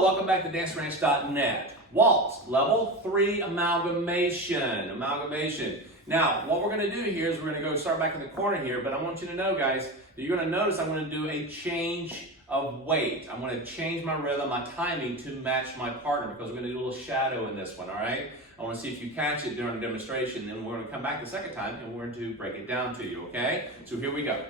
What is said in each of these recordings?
Hello, welcome back to DanceRanch.net. Waltz, level 3 amalgamation. Now, what we're going to do here is we're going to go start back in the corner here, but I want you to know, guys, that you're going to notice I'm going to do a change of weight. I'm going to change my rhythm, my timing to match my partner because we're going to do a little shadow in this one, all right? I want to see if you catch it during the demonstration, then we're going to come back the second time and we're going to break it down to you, okay? So here we go.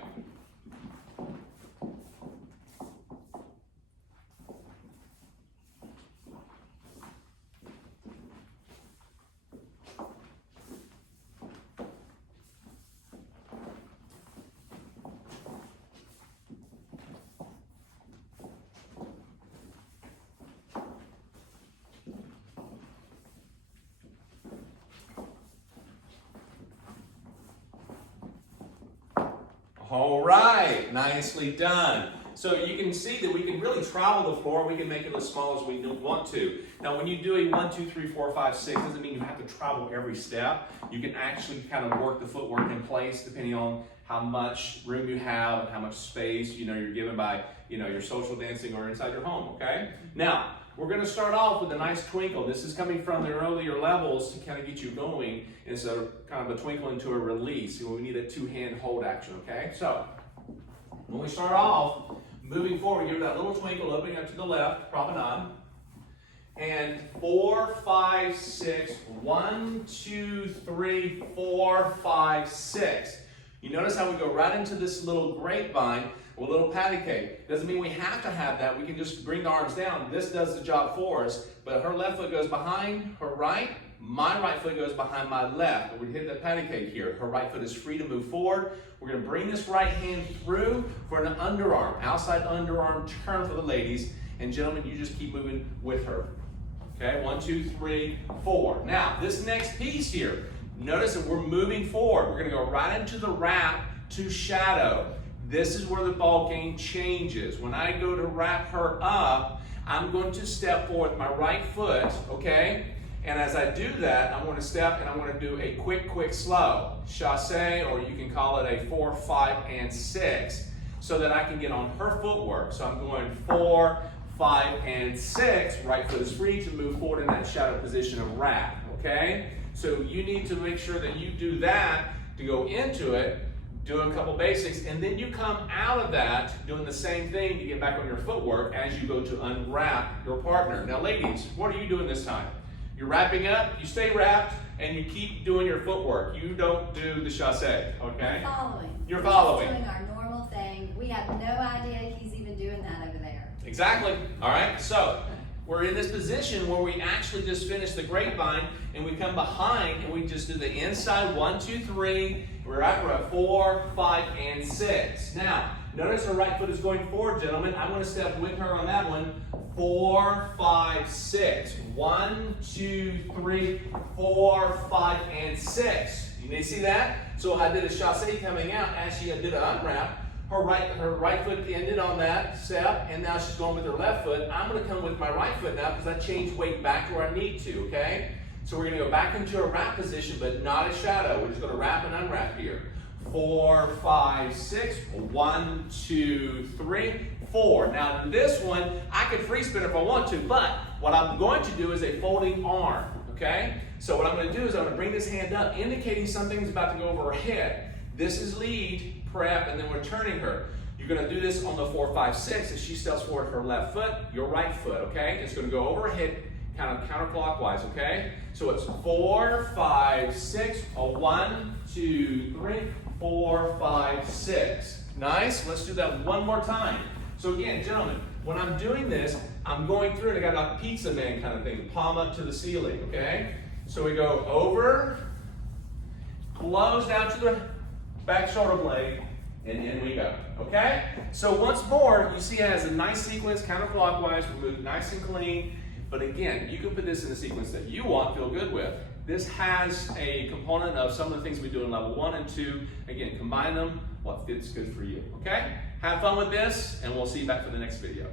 All right, nicely done. So you can see that we can really travel the floor. We can make it as small as we want to. Now, when you do a 1, 2, 3, 4, 5, 6, doesn't mean you have to travel every step. You can actually kind of work the footwork in place depending on how much room you have and how much space you're given by your social dancing or inside your home. Okay. Now we're going to start off with a nice twinkle. This is coming from the earlier levels to kind of get you going. It's a kind of a twinkle into a release. We need a two-hand hold action. Okay. So when we start off, moving forward, give that little twinkle, opening up to the left, promenade. And 4, 5, 6, 1, 2, 3, 4, 5, 6. You notice how we go right into this little grapevine or little patty cake. Doesn't mean we have to have that. We can just bring the arms down. This does the job for us. But her left foot goes behind her right. My right foot goes behind my left. We hit that patty cake here. Her right foot is free to move forward. We're going to bring this right hand through for an underarm, outside underarm turn for the ladies. And gentlemen, you just keep moving with her. Okay, 1, 2, 3, 4. Now, this next piece here, notice that we're moving forward. We're going to go right into the wrap to shadow. This is where the ball game changes. When I go to wrap her up, I'm going to step forward with my right foot, okay? And as I do that, I'm going to step and I'm going to do a quick, slow. Chasse, or you can call it a 4, 5, and 6, so that I can get on her footwork. So I'm going 4, 5, and 6. Right foot is free to move forward in that shadow position of wrap, okay? So you need to make sure that you do that to go into it, do a couple basics, and then you come out of that doing the same thing to get back on your footwork as you go to unwrap your partner. Now ladies, what are you doing this time? You're wrapping up, you stay wrapped, and you keep doing your footwork. You don't do the chasse, okay? You're following. We're just doing our normal thing. We have no idea he's even doing that over there. Exactly. All right, so we're in this position where we actually just finished the grapevine and we come behind and we just do the inside 1, 2, 3. We're at 4, 5, and 6. Now, notice her right foot is going forward, gentlemen. I'm going to step with her on that one. 4, 5, 6. 1, 2, 3, 4, 5, and 6. You may see that? So I did a chasse coming out as she did an unwrap. Her right foot ended on that step, and now she's going with her left foot. I'm going to come with my right foot now because I changed weight back to where I need to, okay? So we're going to go back into a wrap position, but not a shadow. We're just going to wrap and unwrap here. 4, 5, 6. 1, 2, 3, 4. Now this one, I could free spin if I want to, but what I'm going to do is a folding arm, okay? So what I'm going to do is I'm going to bring this hand up, indicating something's about to go over her head. This is lead, prep, and then we're turning her. You're going to do this on the 4, 5, 6 as she steps forward her left foot, your right foot, okay? It's going to go over her head, kind of counterclockwise, okay? So it's 4, 5, 6, 1, 2, 3, 4, 5, 6. Nice. Let's do that one more time. So again, gentlemen, when I'm doing this, I'm going through and I got a pizza man kind of thing, palm up to the ceiling, okay? So we go over, close down to the back shoulder blade, and in we go, okay? So once more, you see it has a nice sequence, counterclockwise, we move nice and clean. But again, you can put this in the sequence that you want, feel good with. This has a component of some of the things we do in level 1 and 2. Again, combine them, what fits good for you, okay? Have fun with this, and we'll see you back for the next video.